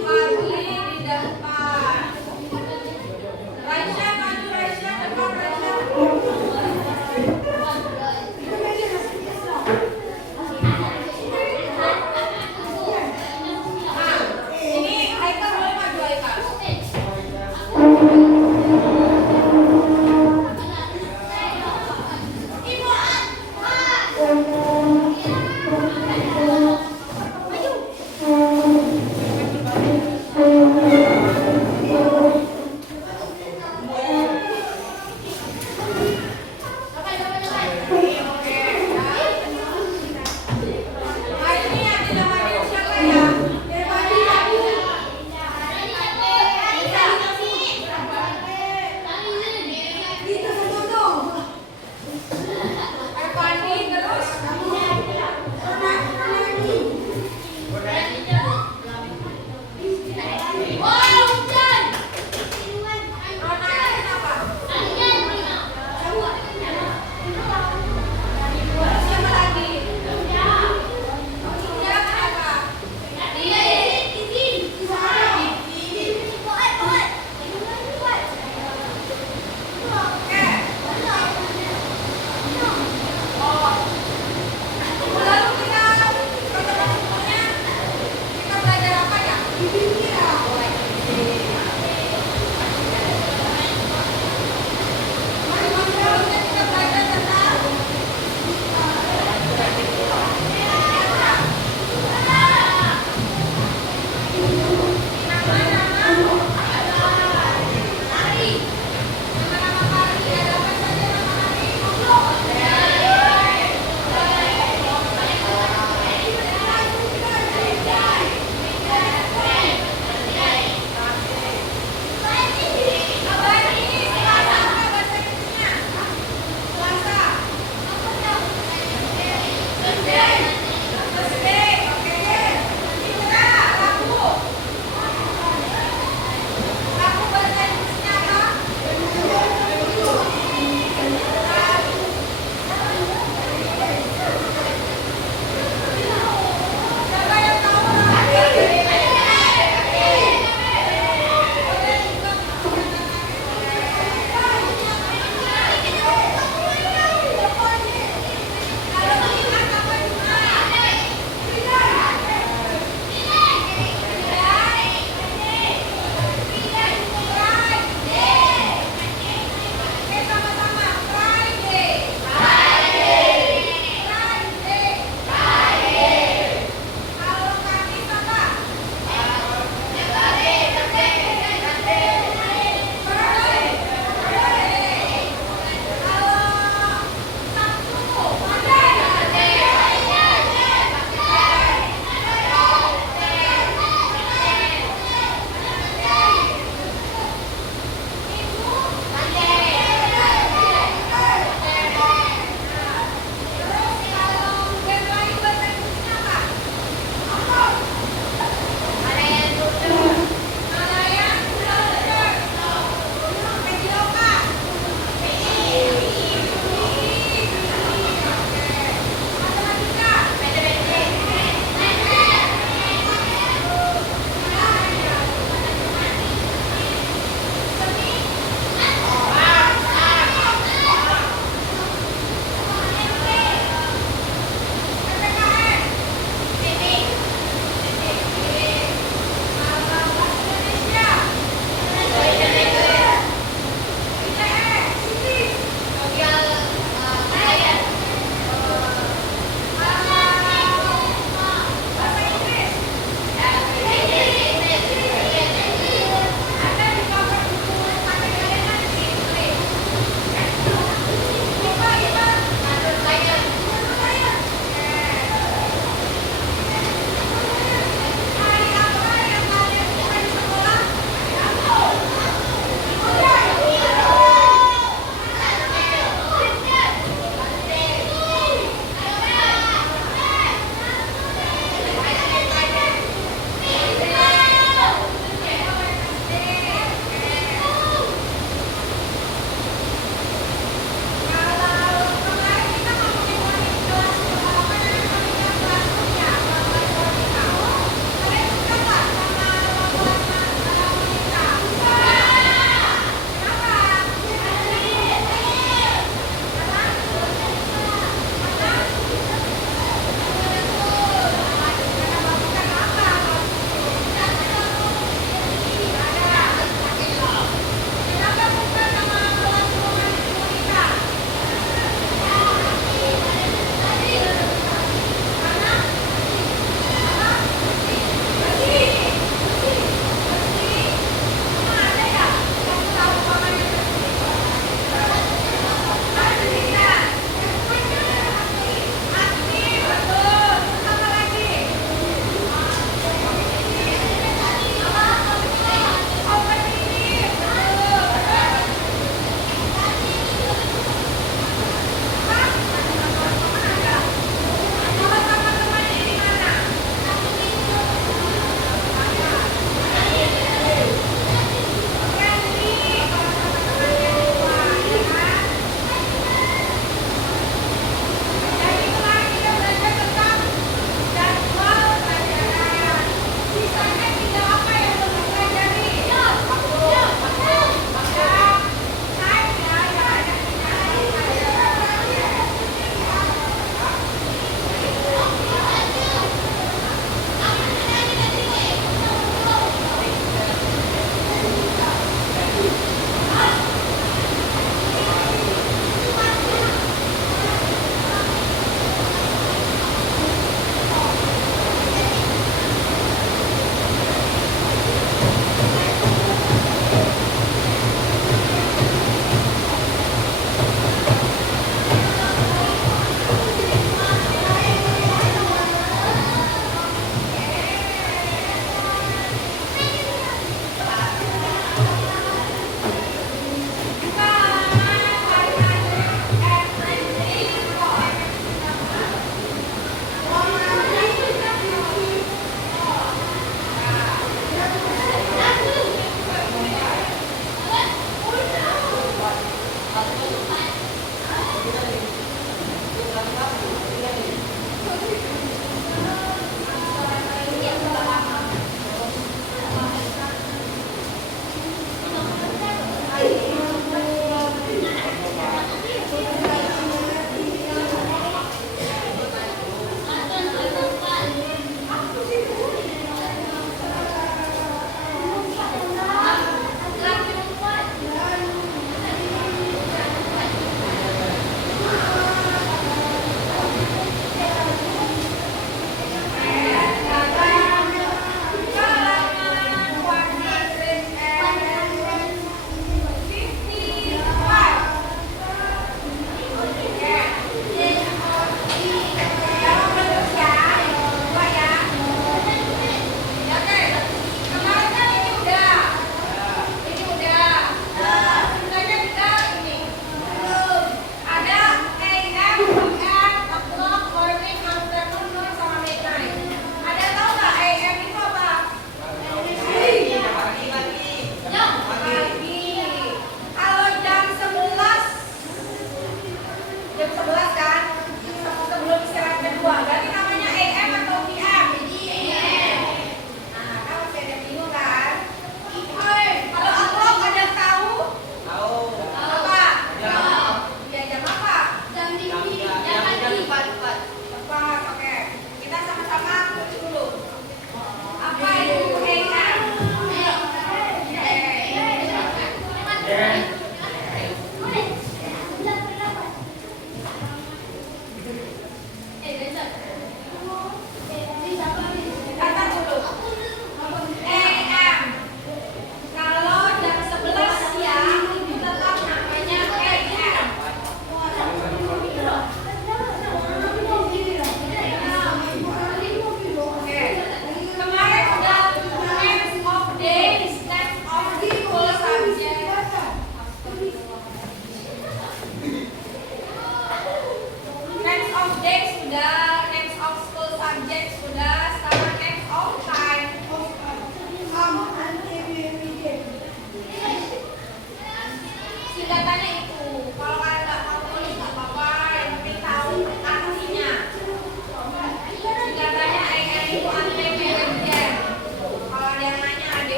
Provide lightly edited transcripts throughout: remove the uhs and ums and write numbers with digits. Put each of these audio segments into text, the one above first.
Fadli di depan.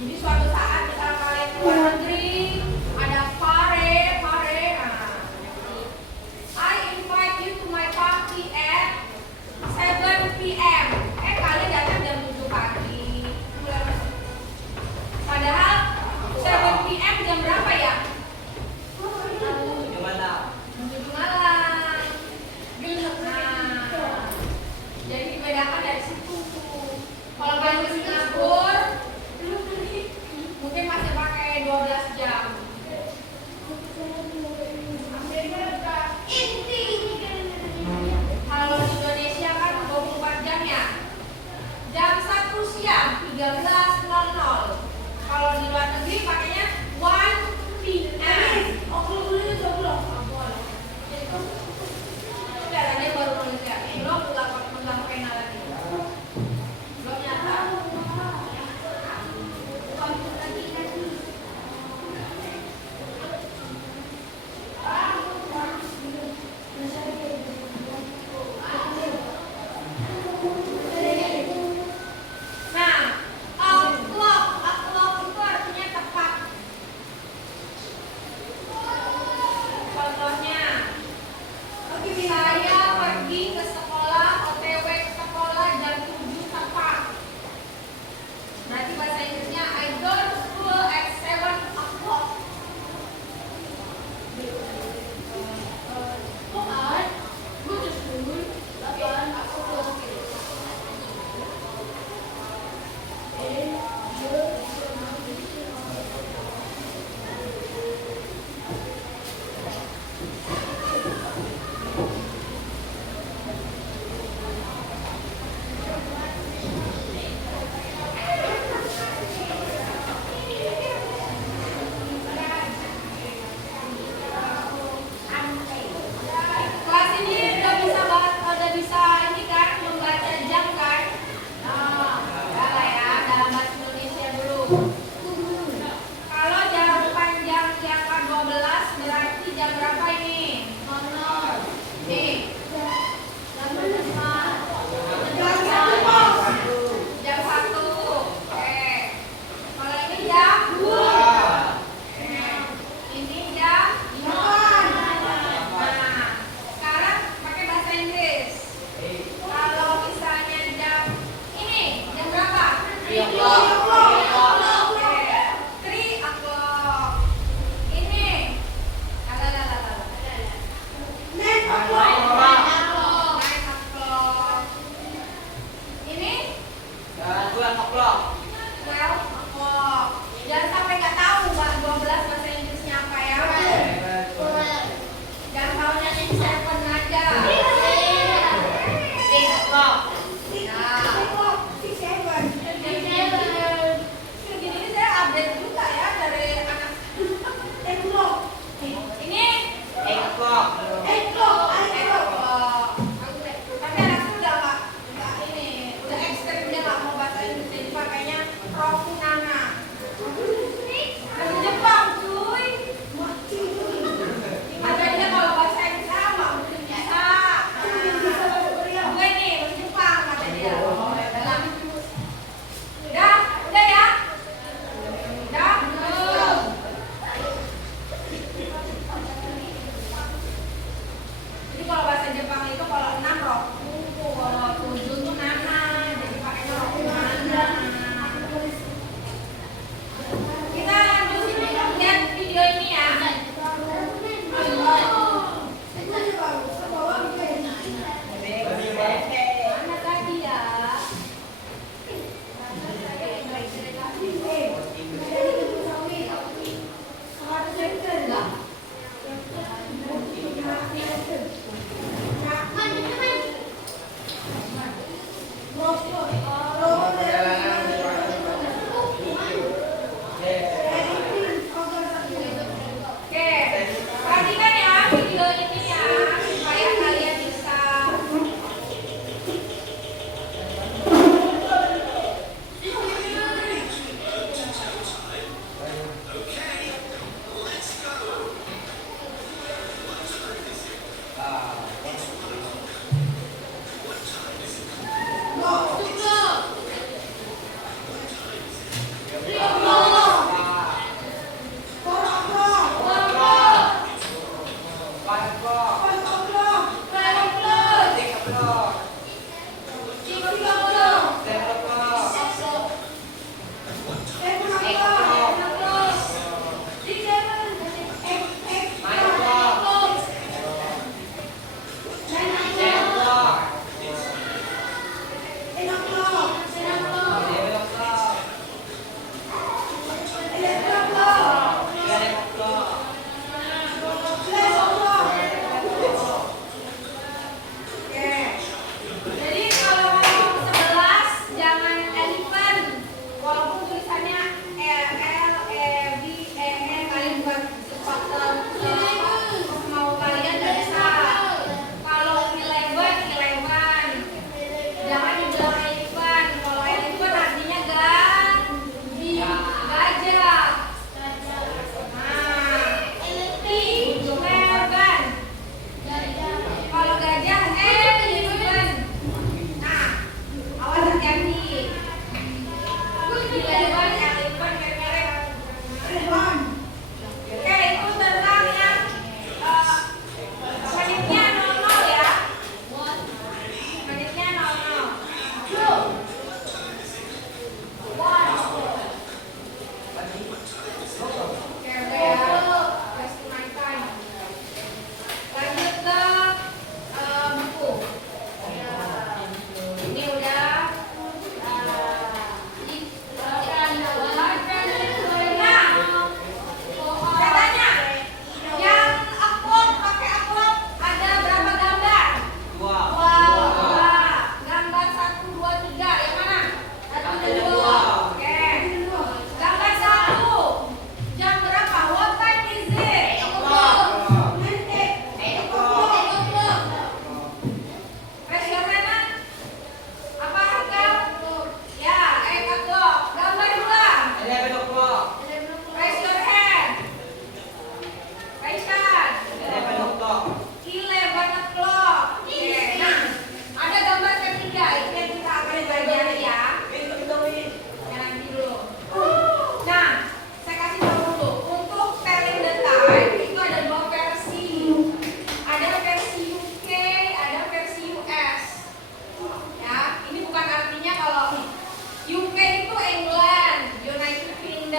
Jadi suatu saat misalnya kalian ke luar negeri, ada pare. Nah, I invite you to my party at 7 p.m. Kalian datang jam 7 pagi. Padahal 7 p.m. jam berapa ya? 7 malam. Nah, jadi dibedakan dari situ. Kalau kalian ke Singapura, mungkin masih pakai 12 jam. Kalau di Indonesia kan 24 jam ya. Jam 1 siang 13.00. Kalau di luar negeri pakainya 1 p.m. Udah tadi baru nulis ya. Belum ulang pena lagi. Belum nyata.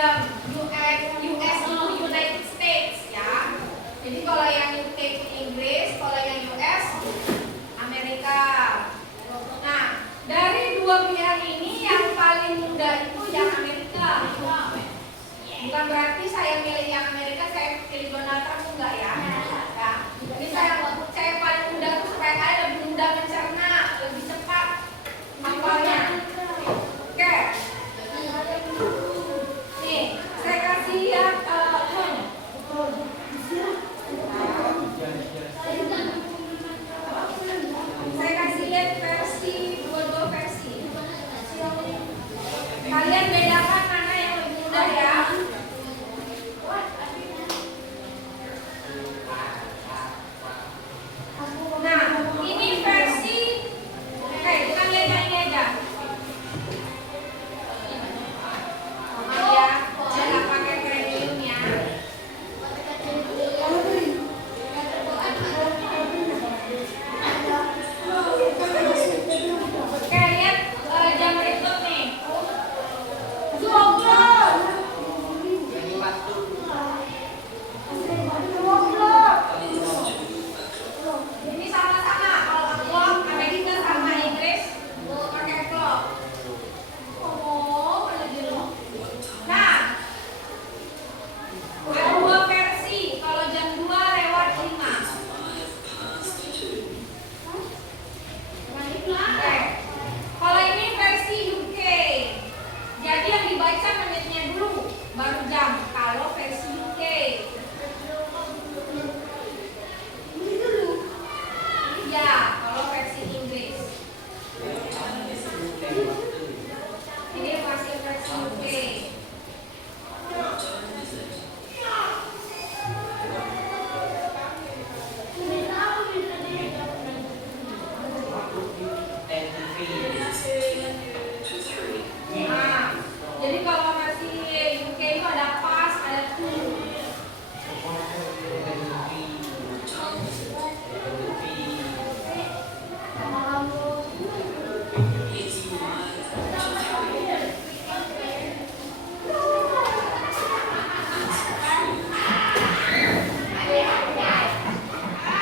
jam. US itu United States ya. Jadi kalau yang UK itu Inggris, kalau yang US Amerika. Nah, dari dua pilihan ini yang paling muda itu yang Amerika. Bukan berarti saya milih yang Amerika, saya pilih Donald Trump, enggak ya. Ya. Jadi saya paling muda itu supaya kalian lebih mudah mencerna, lebih cepat hafalnya. Oke. Nih, saya kasih lihat saya kasih lihat versi, dua versi. Kalian bedakan mana yang lebih mudah ya. Nah, ini versi. Oke, kita lihat yang ini aja. Maaf ya, saya nggak pakai premium ya. Oke, lihat jam berikut nih. Ini sama-sama, kalau clock Amerika sama Inggris pakai clock. Nah, ada dua versi. Kalau jam 2:05. Oke. Kalau ini versi UK. Jadi yang dibaca menitnya dulu, baru jam. Kalau versi UK. Ya, kalau versi Inggris. Ini masih versi UK. Nah, jadi kalau masih UK itu ada pas, ada to.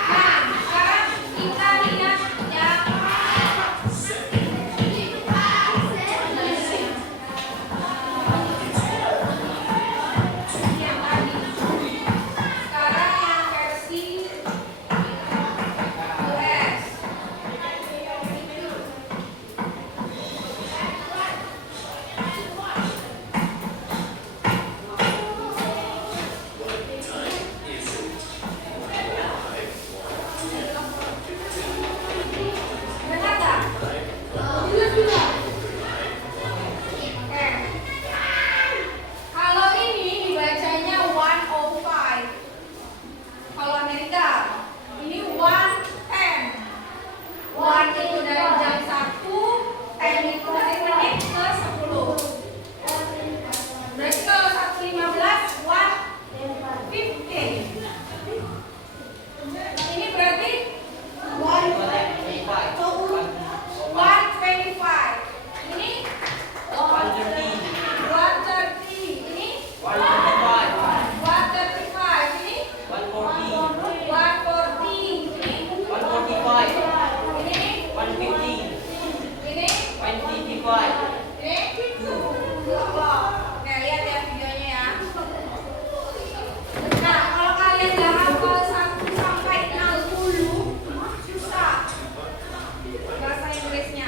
Nah, sekarang kita lihat yang tadi. Sekarang yang versi US. Benar nggak? Oke. Kalau ini dibacanya 1:05. Kalau Amerika ini 1:10. 1 itu dari jam 1, 10 itu dari menit ke 10. Berarti kalau 1:15 1:15. Ini berarti 1:25. Ini 1:30. Ini 1:35. Ini 1:40. Ini 2 o'clock. Nah, lihat ya videonya ya. Nah, kalau kalian nggak hafal 1 sampai 60, susah bahasa Inggrisnya.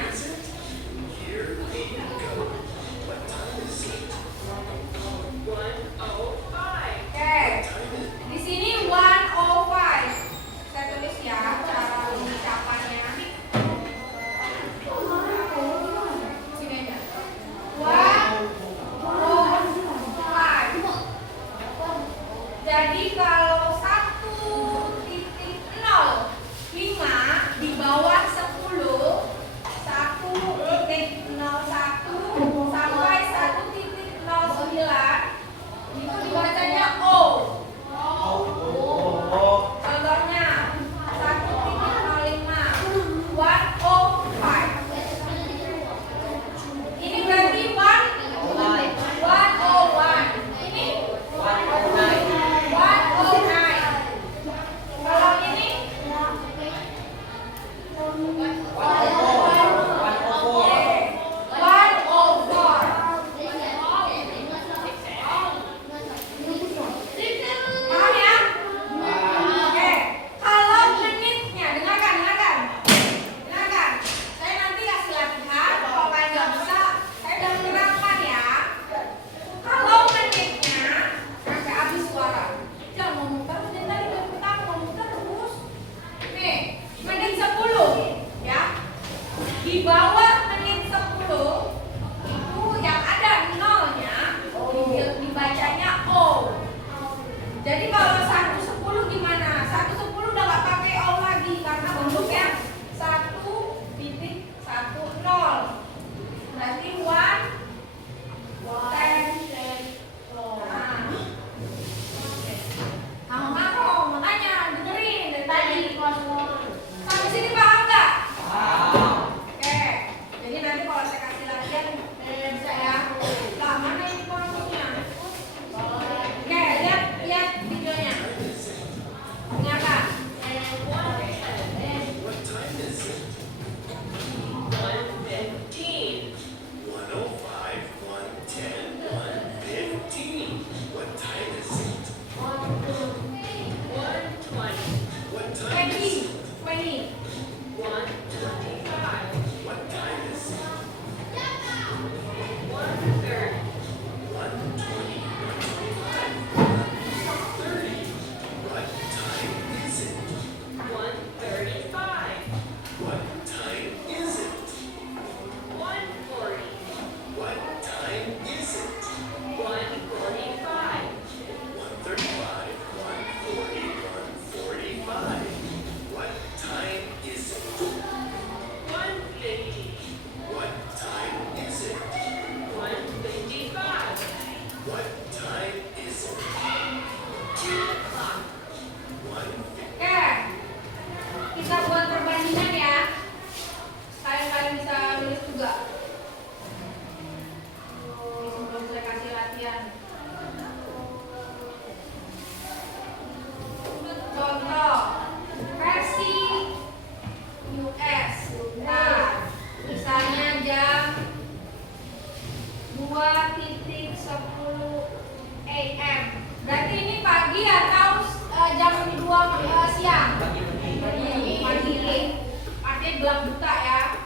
belang buta ya.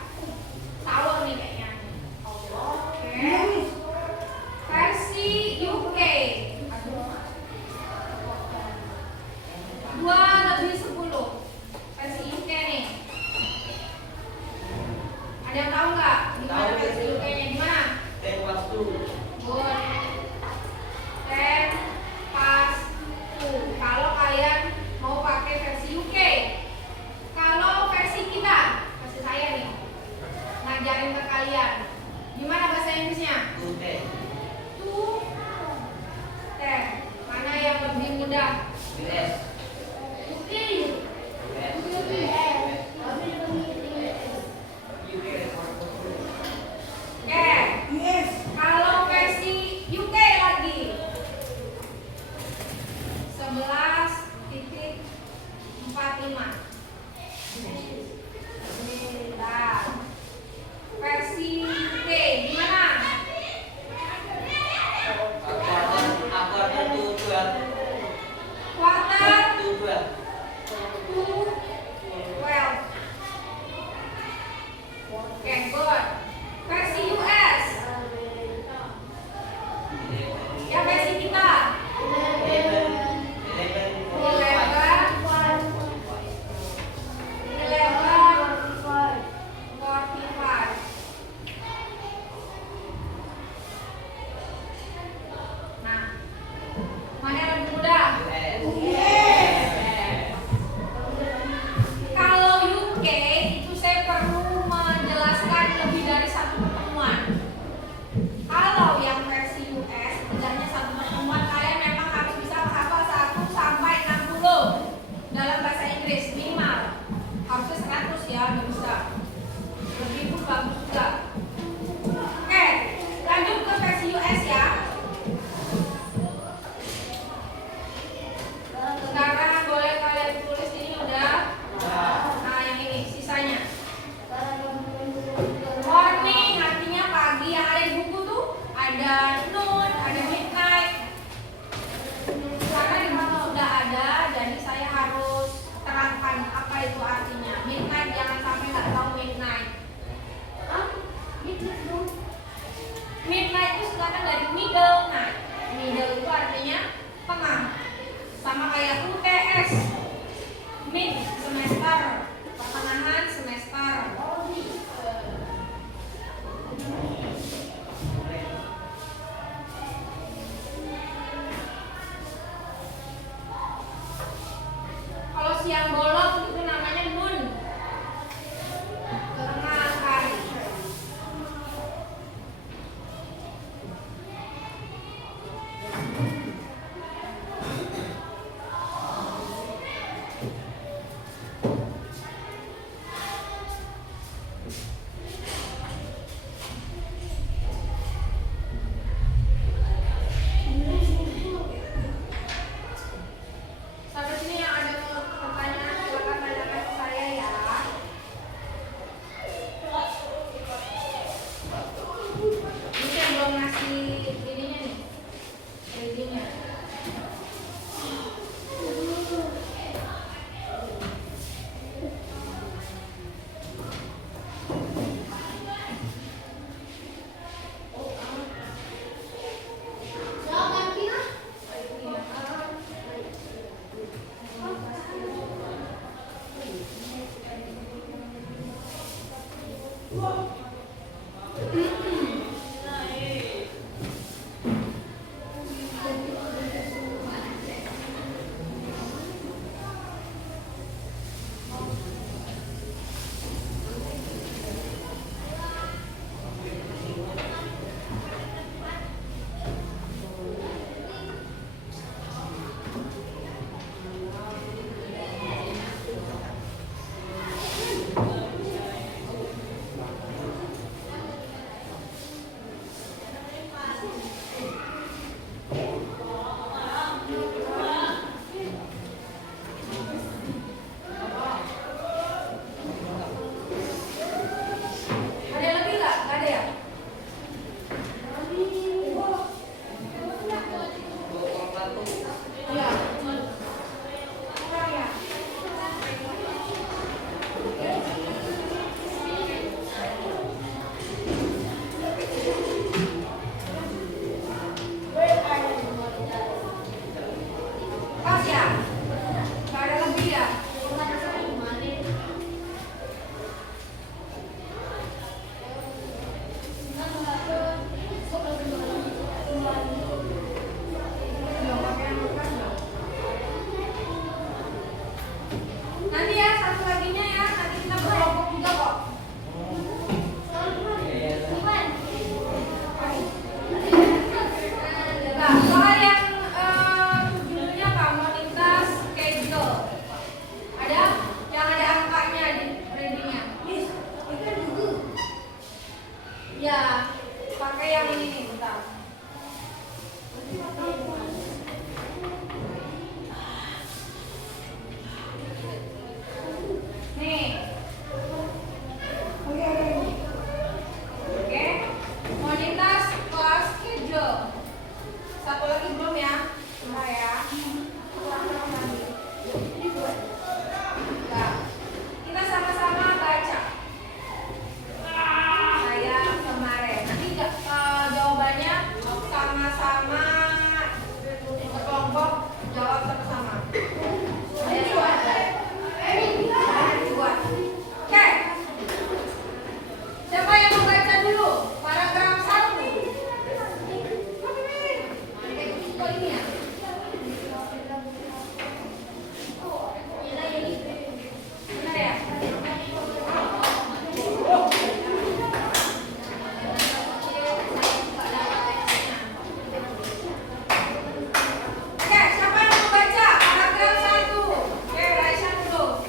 Salah nih kayaknya. Oke. Versi UK. Dua lebih 10. Versi UK nih. Ada yang tahu nggak? Gimana versi UK-nya? Gimana? 10 plus 2. Good. 10 pas 2. Kalau kalian mau pakai versi UK. Kalau versi kita, versi saya nih, ngajarin ke kalian. Gimana bahasa Inggrisnya? 2 2 10. Mana yang lebih mudah? US. Kalau versi UK lagi 11.45. Bentar. Versi UK gimana? Akornya 2 Quarter 2 to 12. Oke, good. Versi US. Ya versi kita. 11:45. Nah, mana yang lebih mudah? Kalau UK itu saya perlu menjelaskan lebih dari satu pertemuan. Kalau yang versi US tidaknya satu pertemuan, kalian memang harus bisa menghafal 1 sampai 60 dalam bahasa Inggris minimal. Harusnya 100 ya, nggak bisa. Lebih pun bagus juga. Oke, lanjut ke versi US ya. Sekarang boleh kalian tulis ini udah. Nah, yang ini sisanya. Morning artinya pagi, yang ada di buku tuh ada noon, ada midnight. Karena di buku sudah ada, jadi saya harus terangkan apa itu artinya. Midnight jangan sampai nggak tahu midnight. Midnight itu singkatan dari middle night. Middle itu artinya tengah. Sama kayak UTS. Mid semester, pertengahan semester. Kalau siang bolong itu namanya noon. Tengah hari. Sampai sini yang ada pertanyaan silakan tanyakan ke saya ya. Ini yang belum ngasih ininya nih, readingnya. Bentar ya. Nah, kita sama-sama baca. Saya kemarin. Nanti jawabannya sama-sama berkelompok jawab sama-sama. Buat. Oke. Siapa yang membaca dulu? Paragraf 1. Oh, ini ya. Benar ya? Oke, siapa yang mau baca? Paragraf 1. Oke, Raisya dulu.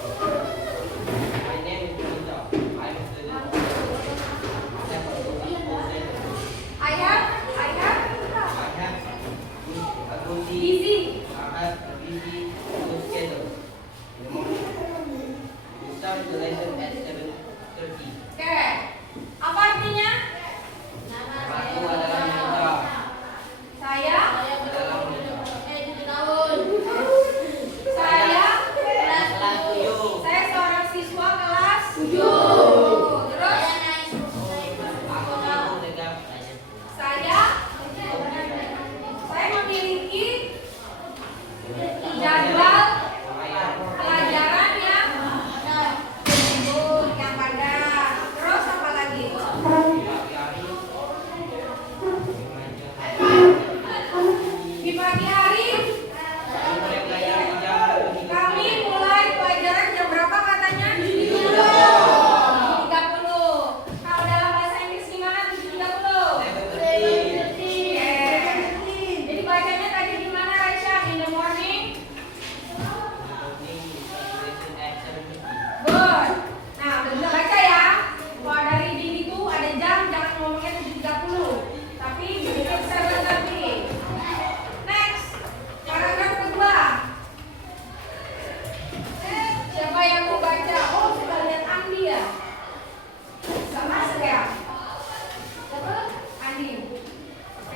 My name is Rita. I'm a student. I have I have a busy. busy school schedule. In the morning, we start the lesson at 7:30. Oke. Apa artinya? Aku adalah Rita. Saya Adalah Rita. Saya Kelas 7. saya seorang siswa kelas 7. Terus Aku ibu tegap. saya memiliki jadwal pelajaran yang padat. Terus apa lagi? Di pagi hari kami mulai pelajaran jam berapa katanya? 7:30. Kalau dalam bahasa Inggris gimana 7:30? Jadi bacanya tadi gimana Raisya? In the morning? Good. Nah, udah bisa baca ya. Kalau dari dini itu ada jam, jangan ngomongnya 7:30. Tapi bikin 7:30. Next. Paragraf kedua. Siapa yang mau baca? Oh, kita lihat Andi ya. Sama saya. Andi.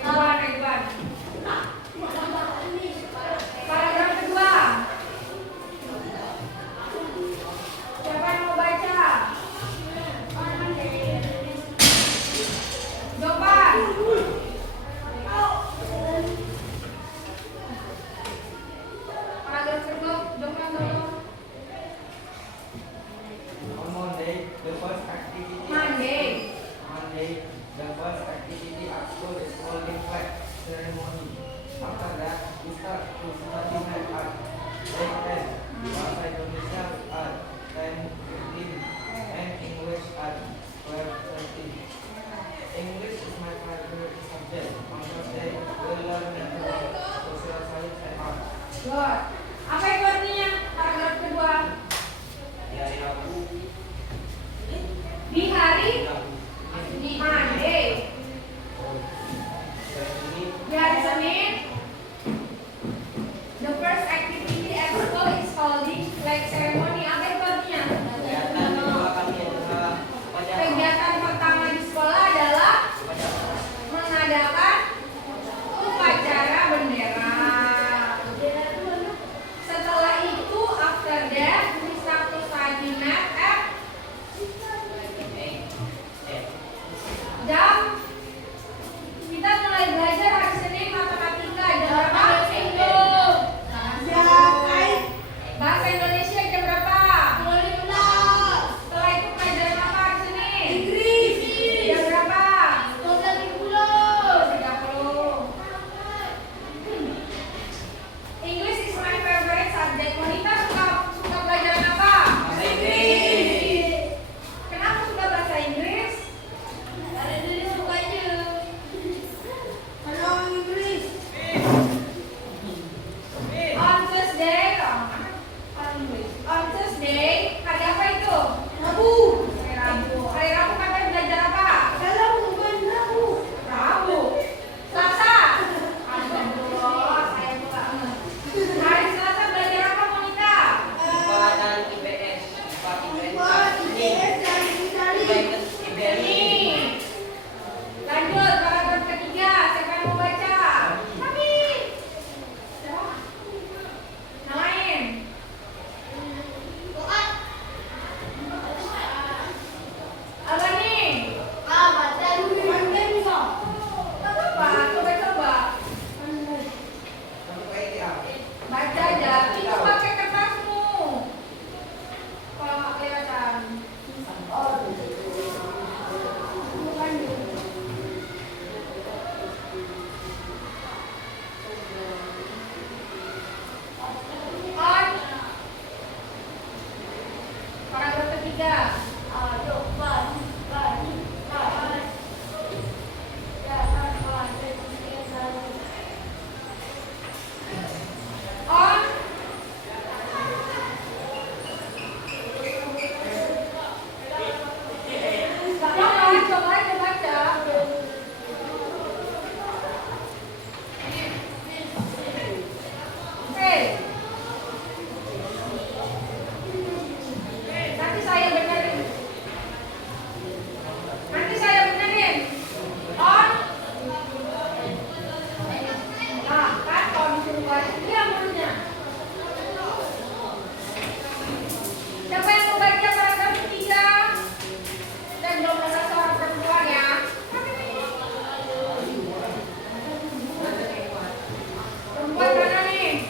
Ridwan. Paragraf kedua. Siapa yang mau baca? Jawaban. Paragraf kedua, jawaban dulu. On Monday, the first activity. Monday. Monday, the first activity at school is holding flag ceremony. After that, we start to study math at 8:10, bahasa Indonesia at 10:15, and English at 12:30. English is my favorite subject. On Thursday, we learn mathematics, social science, and art. Good. Apa itu artinya? Paragraf kedua. Di hari Rabu. Di hari Rabu. Monday. Di hari Senin. The first activity at school is holding flag ceremony. Apa itu artinya? Kegiatan kedua kami adalah pada Kegiatan pertama di sekolah adalah mengadakan upacara bendera. Setelah itu, after that, we start to study math at jam perempuan. Iya mulutnya. Siapa yang membaca paragraf ketiga? Dan belum ada seorang perempuan ya. Perempuan mana nih?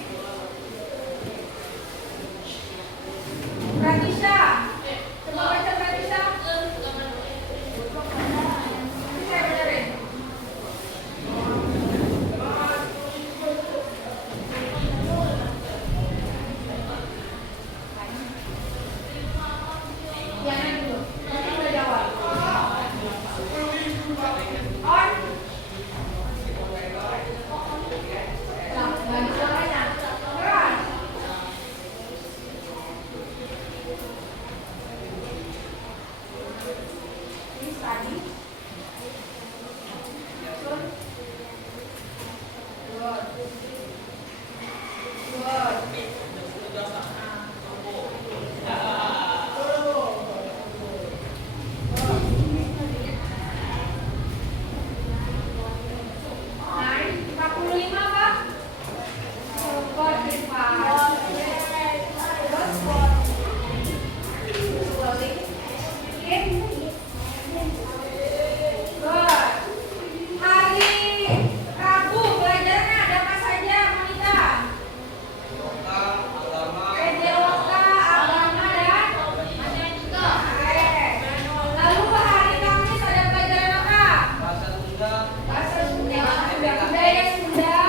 Pratisha. Coba baca Pratisha. Saya benerin. Diana dulu. Nanti udah jawab. On. Nah, bagi suaranya. Keras. Ini tadi. Good. Good. Nah, 45 Pak. Good, Irfan. Terus scrolling. Skip. Good. Hari Rabu belajarnya ada apa saja, Monita? PJOK, agama dan Oke. Lalu hari Kamis ada pelajaran apa? Bahasa Sunda, budaya Sunda,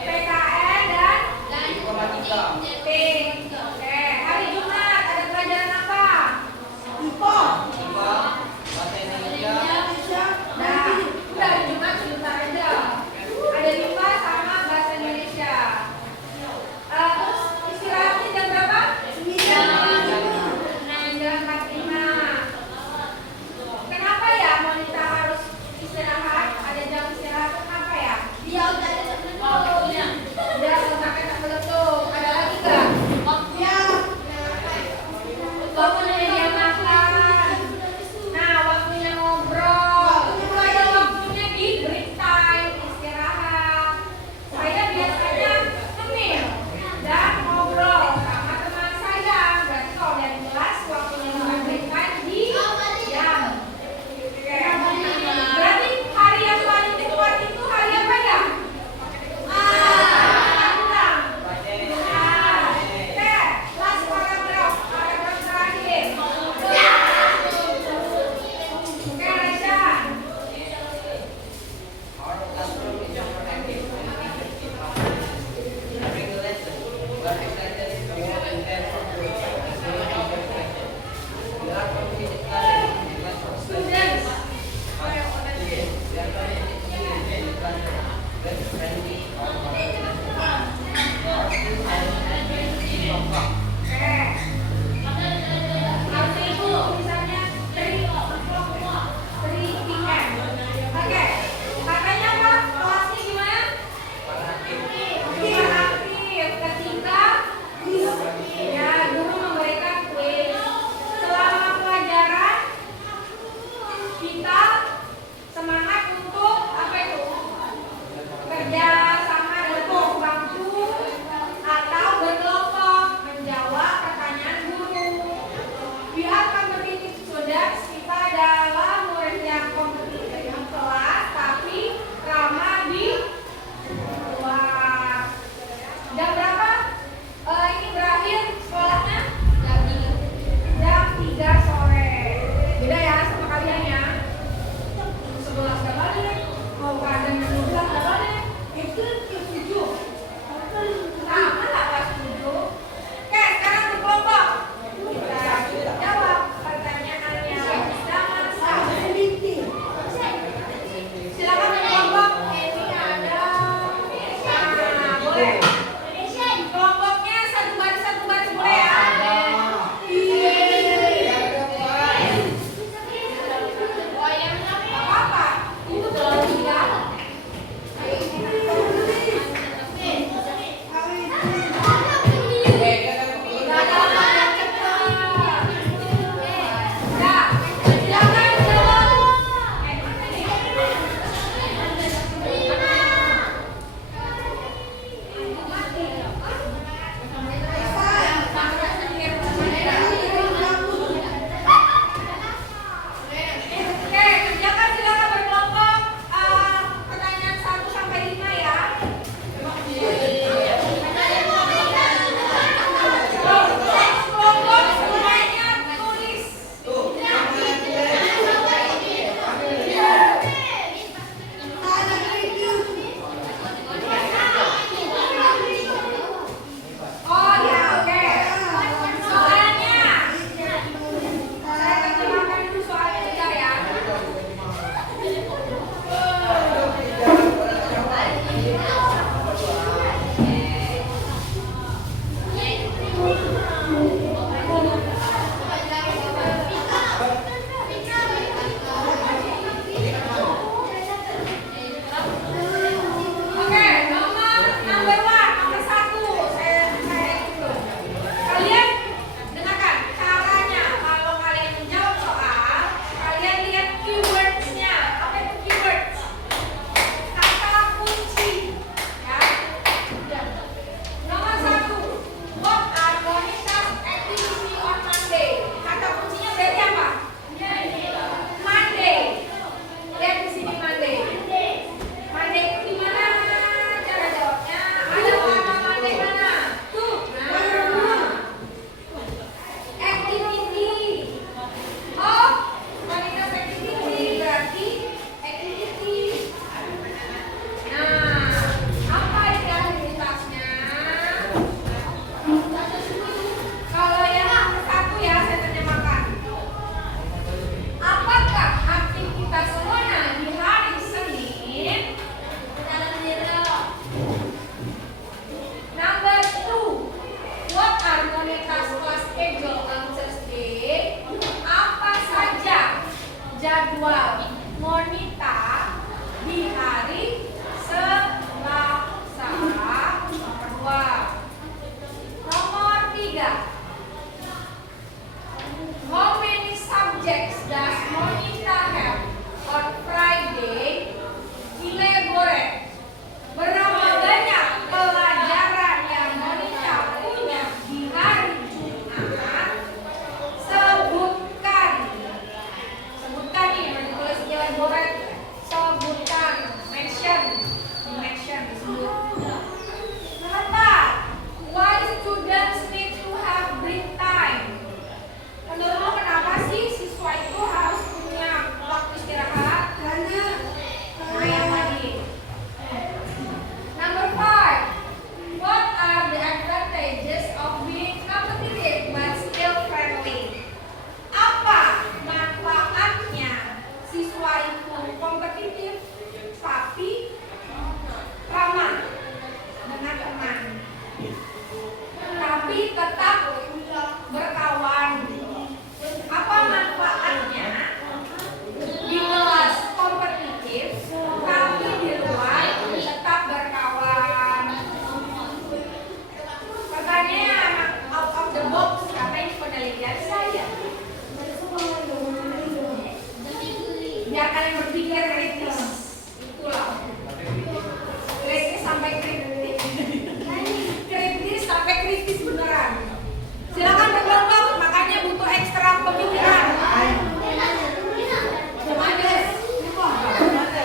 PKN dan P. Oke. Hari Jumat ada pelajaran apa? Nah, udah hari Jumat sebentar aja. Ada IPA sama bahasa Indonesia. Terus istirahatnya jam berapa? 9.45. Kenapa ya Monita harus istirahat? Ada jam istirahat kenapa ya? Waktunya. Dia otaknya tak meletup. Ada lagi nggak? Waktunya dia makan. Nah, waktunya ngobrol. Itu ada waktunya di break time, istirahat. Saya biasanya ngemil dan ngobrol sama teman saya. Berarti kalau dari kelas waktunya makan break time di jam. Oke. Berarti hari yang paling cepat itu hari apa ya? Oke, last paragraph terakhir. Oke, Raisa. Students. Oke. Harusnya itu tulisannya 3 p.m. Oke. Katanya apa? Kelasnya gimana? Aktif. Ketika ya guru memberikan kuis. Selama pelajaran kita semangat untuk apa itu? Kerja sama dengan bangku atau berkelompok menjawab pertanyaan guru. Biar kompetitif students kita adalah murid yang kompetitif di kelas tapi ramah di luar. Jam berapa? Ini berakhir sekolahnya? Jam 3 sore. Beda ya sama kalian ya. 11 gak balik. Mau kadang 12 gak balik. Itu 7. Sama lah kelas 7. Oke, sekarang berkelompok. Kita jawab pertanyaannya bersama-sama. Silakan berkelompok. Ini ada. Nah, boleh.